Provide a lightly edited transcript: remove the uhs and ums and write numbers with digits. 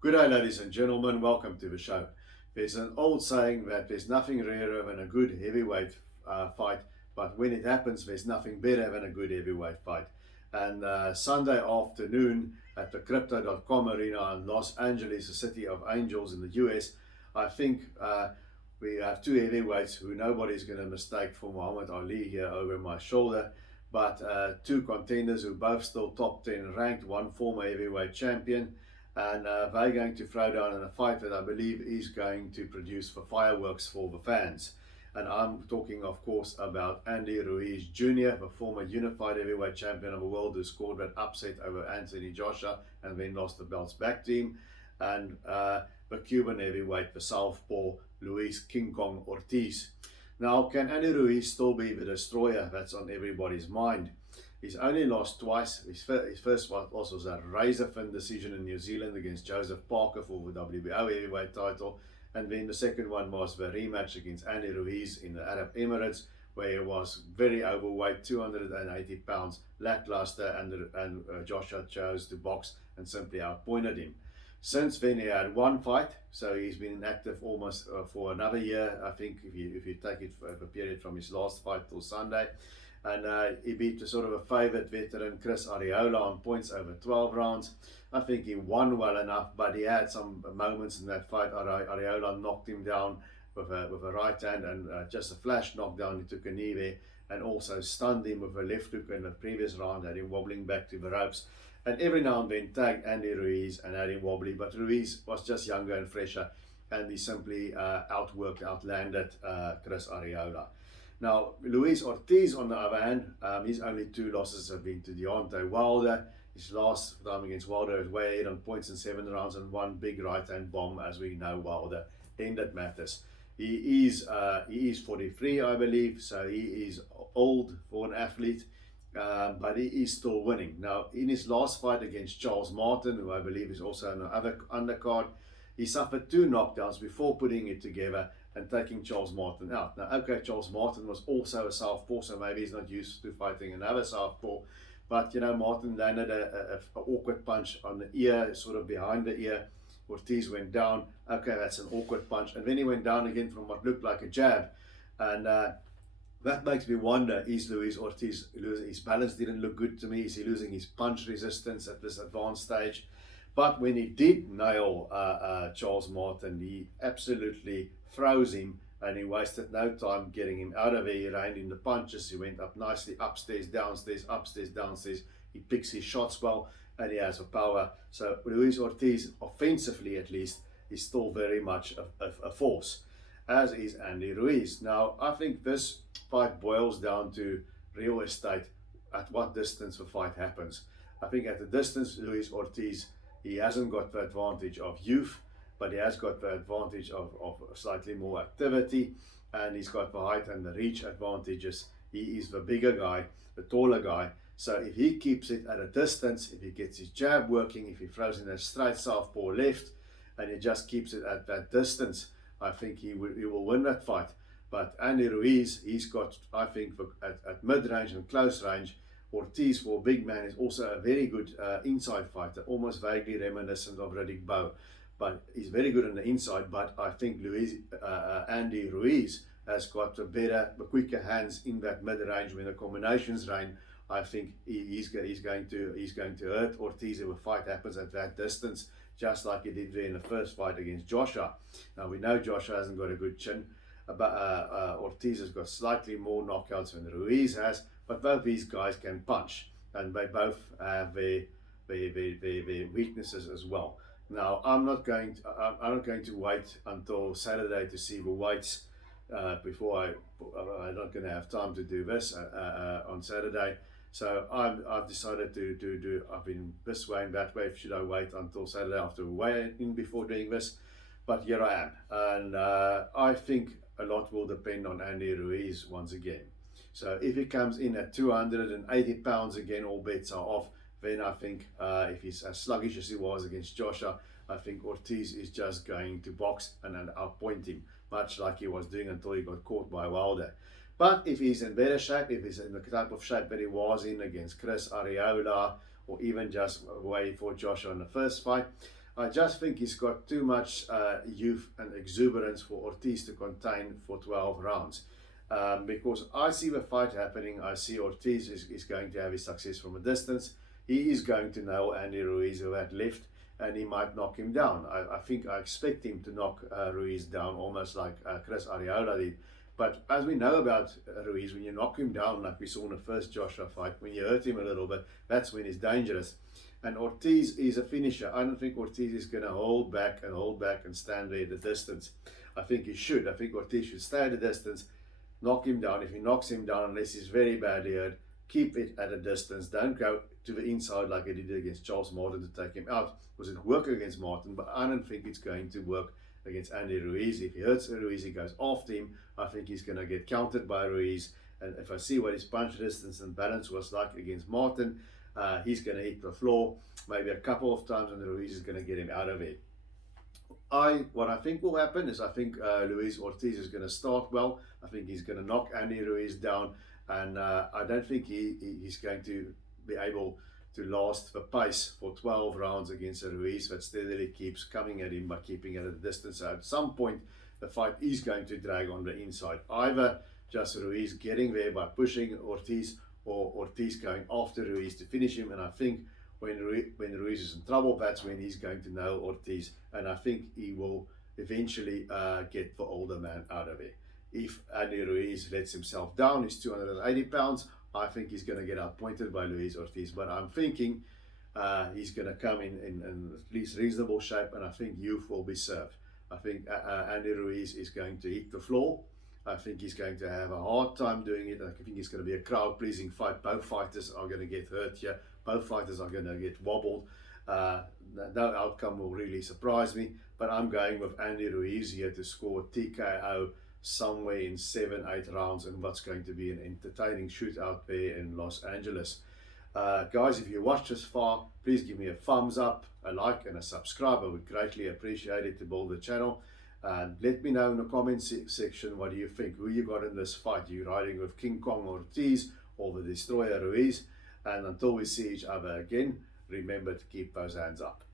Good day, ladies and gentlemen. Welcome to the show. There's an old saying that there's nothing rarer than a good heavyweight fight, but when it happens, there's nothing better than a good heavyweight fight. And Sunday afternoon at the Crypto.com Arena in Los Angeles, the city of angels in the US, I think we have two heavyweights who nobody's going to mistake for Muhammad Ali here over my shoulder. But two contenders who both still top 10 ranked, one former heavyweight champion, and they're going to throw down in a fight that I believe is going to produce for fireworks for the fans. And I'm talking, of course, about Andy Ruiz Jr., the former unified heavyweight champion of the world who scored that upset over Anthony Joshua and then lost the belts back to him, and the Cuban heavyweight, the southpaw Luis King Kong Ortiz. Now, can Andy Ruiz still be the destroyer? That's on everybody's mind. He's only lost twice. His first loss was a razor-thin decision in New Zealand against Joseph Parker for the WBO heavyweight title. And then the second one was the rematch against Andy Ruiz in the Arab Emirates, where he was very overweight, 280 pounds, lackluster, and Joshua chose to box and simply outpointed him. Since then, he had one fight, so he's been inactive almost for another year. I think if you take it for a period from his last fight till Sunday, and he beat the sort of a favourite veteran Chris Arreola on points over 12 rounds. I think he won well enough, but he had some moments in that fight. Arreola knocked him down with a right hand and just a flash knockdown. He took a knee there and also stunned him with a left hook in the previous round, had him wobbling back to the ropes. And every now and then tagged Andy Ruiz and had him wobbly, but Ruiz was just younger and fresher, and he simply outlanded Chris Arreola. Now, Luis Ortiz, on the other hand, his only two losses have been to Deontay Wilder. His last time against Wilder is way ahead on points in 7 rounds and one big right-hand bomb, as we know Wilder ended matters. He is 43, I believe, so he is old for an athlete, but he is still winning. Now, in his last fight against Charles Martin, who I believe is also on the other undercard, he suffered 2 knockdowns before putting it together and taking Charles Martin out. Now, okay, Charles Martin was also a southpaw, so maybe he's not used to fighting another southpaw. But, you know, Martin landed a awkward punch on the ear, sort of behind the ear. Ortiz went down. Okay, that's an awkward punch. And then he went down again from what looked like a jab. And that makes me wonder, is Luis Ortiz losing? His balance didn't look good to me. Is he losing his punch resistance at this advanced stage? But when he did nail Charles Martin, he absolutely froze him, and he wasted no time getting him out of there. He reined in the punches. He went up nicely, upstairs, downstairs. He picks his shots well, and he has a power. So Luis Ortiz, offensively at least, is still very much a force, as is Andy Ruiz. Now, I think this fight boils down to real estate, at what distance the fight happens. I think at the distance, Luis Ortiz, he hasn't got the advantage of youth, but he has got the advantage of slightly more activity, and he's got the height and the reach advantages. He is the bigger guy, the taller guy. So if he keeps it at a distance, if he gets his jab working, if he throws in a straight southpaw left, and he just keeps it at that distance, I think he will win that fight. But Andy Ruiz, he's got, I think, at mid-range and close range, Ortiz, for a big man, is also a very good inside fighter, almost vaguely reminiscent of Riddick Bowe. But he's very good on the inside. But I think Andy Ruiz has got the quicker hands in that mid-range when the combinations reign. I think he's going to hurt Ortiz if a fight happens at that distance, just like he did there in the first fight against Joshua. Now, we know Joshua hasn't got a good chin, but Ortiz has got slightly more knockouts than Ruiz has, but both these guys can punch, and they both have their weaknesses as well. Now, I'm not going to wait until Saturday to see the weights before I'm not going to have time to do this on Saturday. So I've decided to do. I've been this way and that way. Should I wait until Saturday after weigh in before doing this? But here I am, and I think a lot will depend on Andy Ruiz once again. So if he comes in at 280 pounds again, all bets are off. Then I think if he's as sluggish as he was against Joshua, I think Ortiz is just going to box and outpoint him, much like he was doing until he got caught by Wilder. But if he's in better shape, if he's in the type of shape that he was in against Chris Arreola, or even just way for Joshua in the first fight, I just think he's got too much youth and exuberance for Ortiz to contain for 12 rounds. Because I see the fight happening. I see Ortiz is going to have his success from a distance. He is going to nail Andy Ruiz with that left, and he might knock him down. I expect him to knock Ruiz down almost like Chris Arreola did. But as we know about Ruiz, when you knock him down, like we saw in the first Joshua fight, when you hurt him a little bit, that's when he's dangerous. And Ortiz is a finisher. I don't think Ortiz is going to hold back and stand there at the distance. I think he should. I think Ortiz should stay at the distance, knock him down. If he knocks him down, unless he's very badly hurt, keep it at a distance. Don't go to the inside like he did against Charles Martin to take him out. Because it worked against Martin, but I don't think it's going to work against Andy Ruiz. If he hurts Ruiz, he goes after him. I think he's going to get countered by Ruiz. And if I see what his punch distance and balance was like against Martin, he's going to hit the floor maybe a couple of times, and Ruiz is going to get him out of it. What I think will happen is I think Luis Ortiz is going to start well. I think he's going to knock Andy Ruiz down, and I don't think he's going to be able to last the pace for 12 rounds against a Ruiz that steadily keeps coming at him by keeping it at a distance. So at some point, the fight is going to drag on the inside. Either just Ruiz getting there by pushing Ortiz, or Ortiz going after Ruiz to finish him. And I think when Ruiz is in trouble, that's when he's going to nail Ortiz. And I think he will eventually get the older man out of it. If Andy Ruiz lets himself down, he's 280 pounds, I think he's going to get outpointed by Luis Ortiz. But I'm thinking he's going to come in at least reasonable shape, and I think youth will be served. I think Andy Ruiz is going to hit the floor. I think he's going to have a hard time doing it. I think it's going to be a crowd-pleasing fight. Both fighters are going to get hurt here. Both fighters are going to get wobbled. No outcome will really surprise me, but I'm going with Andy Ruiz here to score TKO somewhere in 7-8 rounds, and what's going to be an entertaining shootout there in Los Angeles. Guys, if you watched this far, please give me a thumbs up, a like and a subscribe. I would greatly appreciate it to build the channel. And let me know in the comments section, what do you think? Who you got in this fight? Are you riding with King Kong Ortiz or the Destroyer Ruiz? And until we see each other again, remember to keep those hands up.